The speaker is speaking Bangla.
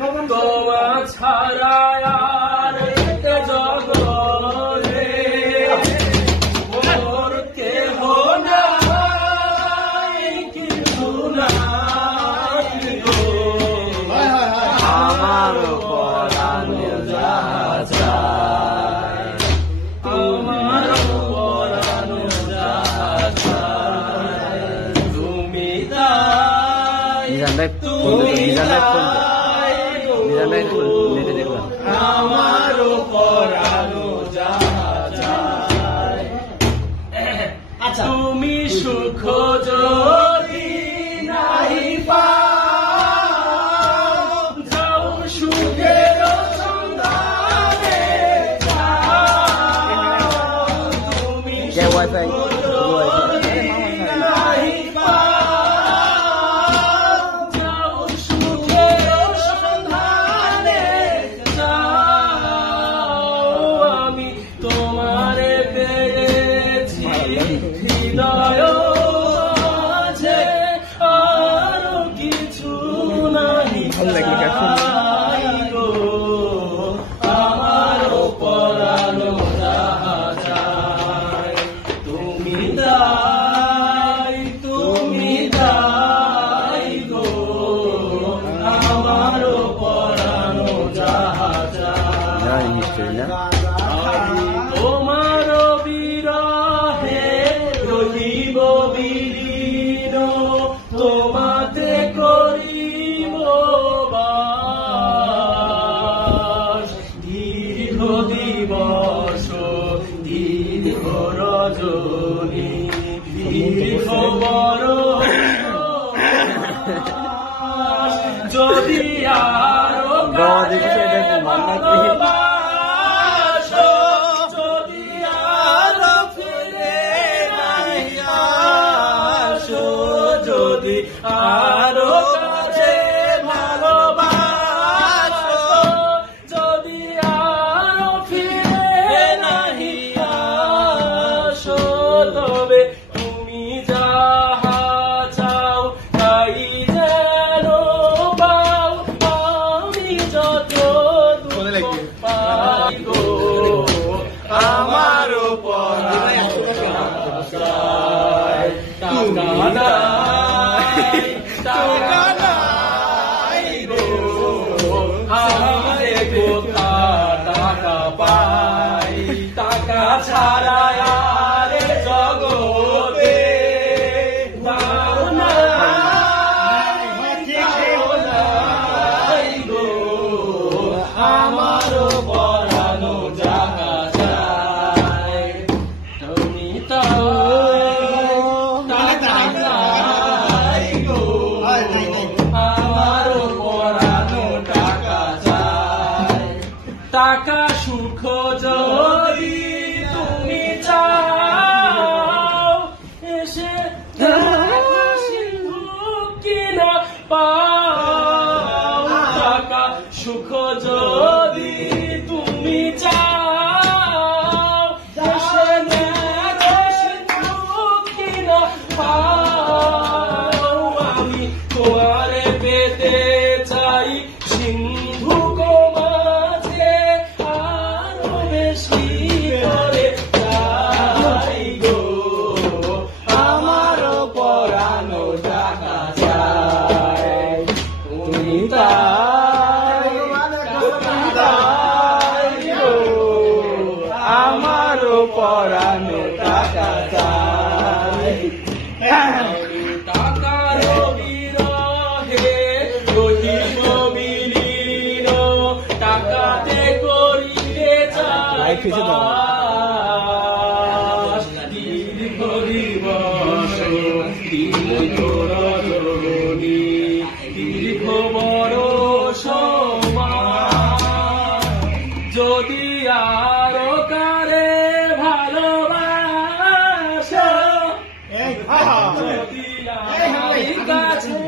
তোমা ছাড়া আর জগতে মোর কেহ নাই, কিছু নাই গো। আমার পরাণ যাহা চায়, আমার পরাণ যাহা চায়, তুমি দাই, তুমি দাই গো, আমার পরাণ যাহা চায়। তুমি সুখ যদি নাহি পাও, যাও সুখের সন্ধানে যাও। তুমি সুখ যদি নাহি পাও, যাও সুখের সন্ধানে যাও। আমি তোমারে পেয়েছি হৃদয় মাঝে, আরো কিছু নাহি চাই গো। আমার পরাণ যাহা চায়, তুমি দাই, তুমি দাই গো, আমার পরাণ যাহা চায়। তোমার বিরহে রহিব বিলীন, তোমাতে করিব বাস। দীর্ঘ দিবস দীর্ঘ রজনী, দীর্ঘ বরষ, যদি আরো ভালোবাসো, যদি আরো ফিরে নাই আসো, যদি আরো কাছে ভালোবাসো, যদি আরো ফিরে নাহি আসো, তবে তুমি যাহা চাও তাই যেন পাও, আমি যত দুঃখ পাই গো। আমার পরাণ চায়, টাকা নাই, টাকা নাই গো, আমারে কোথা টাকা পাই, টাকা ছাড়া আর জগতে দাও নাই, দাও নাই গো। আমার পরাণ যাহা চায়, তুমি টাকা চাই গো, আমার পরাণ টাকা চায়। টাকা সুখ যদি তুমি চাও, এসে সিন্ধু কিনা পাও। টাকা সুখ যদি তুমি চাও, এসে সিন্ধু কিনা পাও। আমি তোমারে পেতে চাই সিন্ধু গো মাঝে, আরো বেশি করে চাই গো। আমার পরাণ টাকা চাই, তুমি তাই, তুমি তাই গো, আমার পরাণ টাকা চাই। টাকার বিরহে রহিব বিলীন, টাকাতে করিবে চাইবাস। দীর্ঘ দিবস দীর্ঘ রজনী, দীর্ঘ বরষ মাস, যদি আরো কারে ভালোবাসো, যদি আমার কাছে